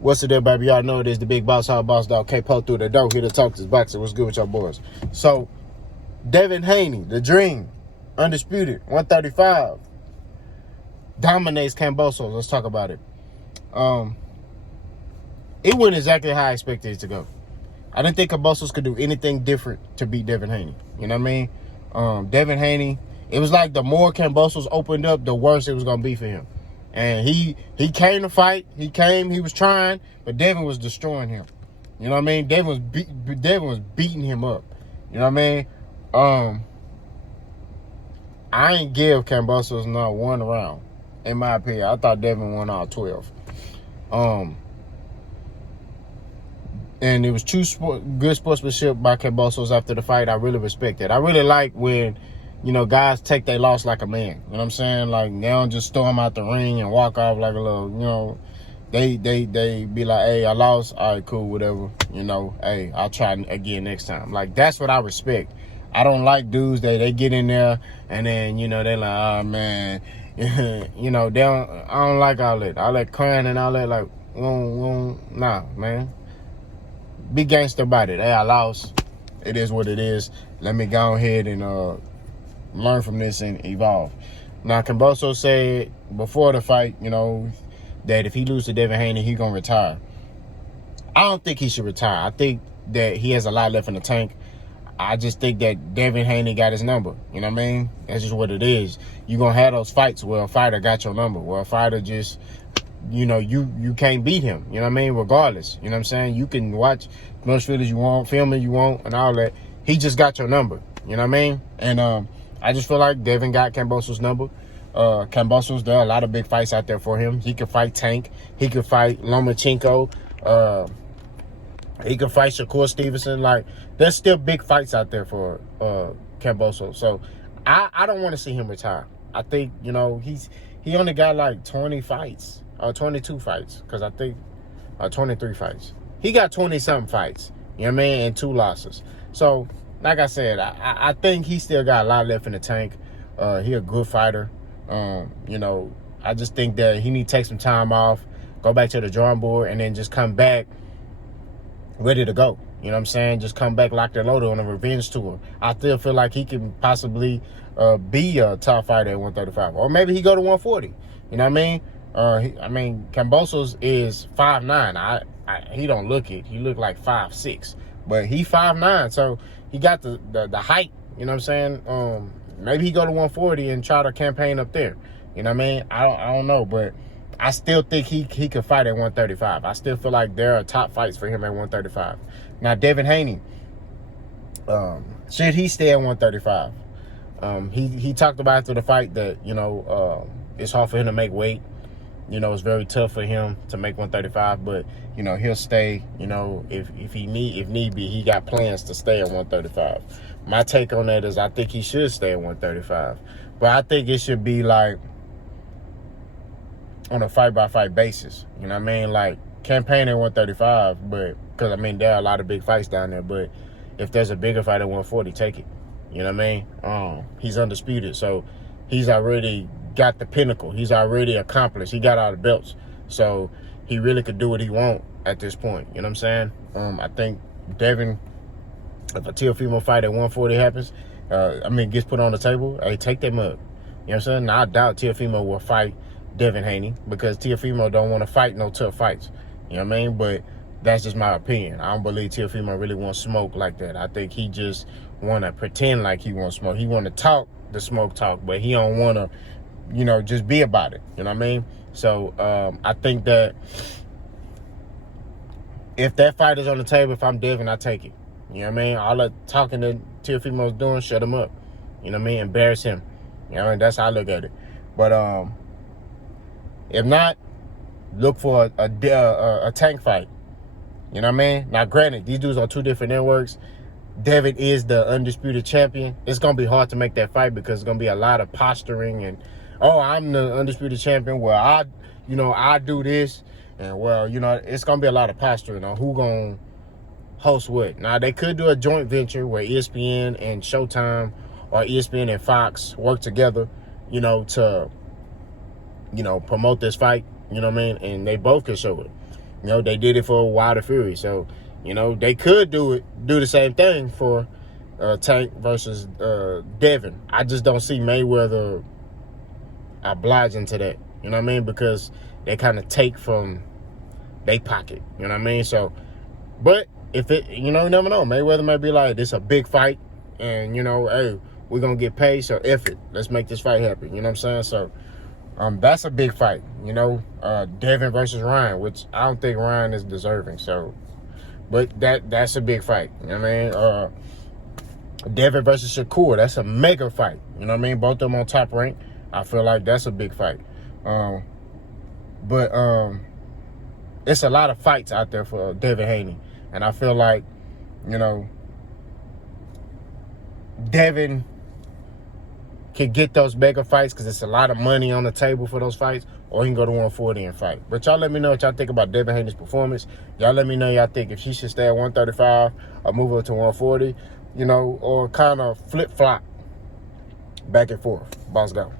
What's the deal, baby? Y'all know it is the big boss, how boss dog K-Po through the door. Here to talk this boxer. What's good with y'all boys? So, Devin Haney, the dream, undisputed, 135, dominates kambosos. Let's talk about it. It went exactly how I expected it to go. I didn't think kambosos could do anything different to beat Devin Haney. You know what I mean? Devin Haney, it was like the more kambosos opened up, the worse it was going to be for him. And he came to fight. He was trying, but Devin was destroying him. You know what I mean? Devin was beating him up. You know what I mean? I ain't give kambosos not one round, in my opinion. I thought Devin won all 12. And it was good sportsmanship by kambosos after the fight. I really respect it. I really like when, you know, guys take their loss like a man. You know what I'm saying? Like, they don't just storm out the ring and walk off like a little, you know. They be like, hey, I lost. All right, cool, whatever. You know, hey, I'll try again next time. Like, that's what I respect. I don't like dudes that they get in there and then, you know, they're like, oh, man. You know, I don't like all that. All that crying and all that, like, nah, man. Be gangster about it. Hey, I lost. It is what it is. Let me go ahead and learn from this and evolve. Now, kambosos said before the fight, you know, that if he loses to Devin Haney, he's going to retire. I don't think he should retire. I think that he has a lot left in the tank. I just think that Devin Haney got his number. You know what I mean? That's just what it is. You're going to have those fights where a fighter got your number, where a fighter just, you know, you can't beat him. You know what I mean? Regardless. You know what I'm saying? You can watch as much footage you want, filming you want, and all that. He just got your number. You know what I mean? And I just feel like Devin got kambosos' number. Kambosos, there are a lot of big fights out there for him. He could fight Tank. He could fight Lomachenko. He could fight Shakur Stevenson. Like, there's still big fights out there for kambosos. So I don't want to see him retire. I think, you know, he only got like 20 fights or 22 fights, because I think 23 fights. He got 20-something fights, you know what I mean, and 2 losses. So, like I said, I think he still got a lot left in the tank. He a good fighter. You know, I just think that he need to take some time off, go back to the drawing board, and then just come back ready to go. You know what I'm saying? Just come back locked and loaded on a revenge tour. I still feel like he can possibly be a top fighter at 135. Or maybe he go to 140. You know what I mean? Kambosos is 5'9". He don't look it. He look like 5'6". But he 5'9", so he got the height. You know what I'm saying? Maybe he go to 140 and try to campaign up there. You know what I mean? I don't know, but I still think he could fight at 135. I still feel like there are top fights for him at 135. Now, Devin Haney, should he stay at 135? He talked about after the fight that, you know, it's hard for him to make weight. You know, it's very tough for him to make 135, but, you know, he'll stay. You know, if need be, he got plans to stay at 135. My take on that is I think he should stay at 135. But I think it should be like on a fight-by-fight basis. You know what I mean? Like, campaign at 135, but because, I mean, there are a lot of big fights down there, but if there's a bigger fight at 140, take it. You know what I mean? He's undisputed, so he's already got the pinnacle. He's already accomplished. He got all the belts, so he really could do what he want at this point. You know what I'm saying? I think Devin, if a Teofimo fight at 140 happens, gets put on the table, hey, take that mug. You know what I'm saying? Now, I doubt Teofimo will fight Devin Haney, because Teofimo don't want to fight no tough fights. You know what I mean? But that's just my opinion. I don't believe Teofimo really wants smoke like that. I think he just want to pretend like he wants smoke. He want to talk the smoke talk, but he don't want to, you know, just be about it. You know what I mean? So I think that if that fight is on the table, if I'm Devin, I take it. You know what I mean? All the talking that Teofimo's doing, shut him up. You know what I mean? Embarrass him. You know what I mean? That's how I look at it. But if not, look for a tank fight. You know what I mean? Now, granted, these dudes are 2 different networks. Devin is the undisputed champion. It's going to be hard to make that fight because it's going to be a lot of posturing and, oh, I'm the undisputed champion. Well, I do this. And, well, you know, it's going to be a lot of posturing on who going to host what. Now, they could do a joint venture where ESPN and Showtime or ESPN and Fox work together, you know, to, you know, promote this fight. You know what I mean? And they both could show it. You know, they did it for Wilder Fury. So, you know, they could do the same thing for Tank versus Devin. I just don't see Mayweather obliging to that. You know what I mean? Because they kind of take from their pocket. You know what I mean? So, but if it, you know, you never know. Mayweather might be like, this is a big fight, and, you know, hey, we're going to get paid, so F it. Let's make this fight happen. You know what I'm saying? So, that's a big fight, you know. Devin versus Ryan, which I don't think Ryan is deserving. So, but that's a big fight. You know what I mean? Devin versus Shakur, that's a mega fight. You know what I mean? Both of them on top rank. I feel like that's a big fight. But it's a lot of fights out there for Devin Haney, and I feel like, you know, Devin can get those mega fights because it's a lot of money on the table for those fights, or he can go to 140 and fight. But y'all let me know what y'all think about Devin Haney's performance. Y'all let me know y'all think if she should stay at 135 or move up to 140, you know, or kind of flip-flop back and forth. Boss go.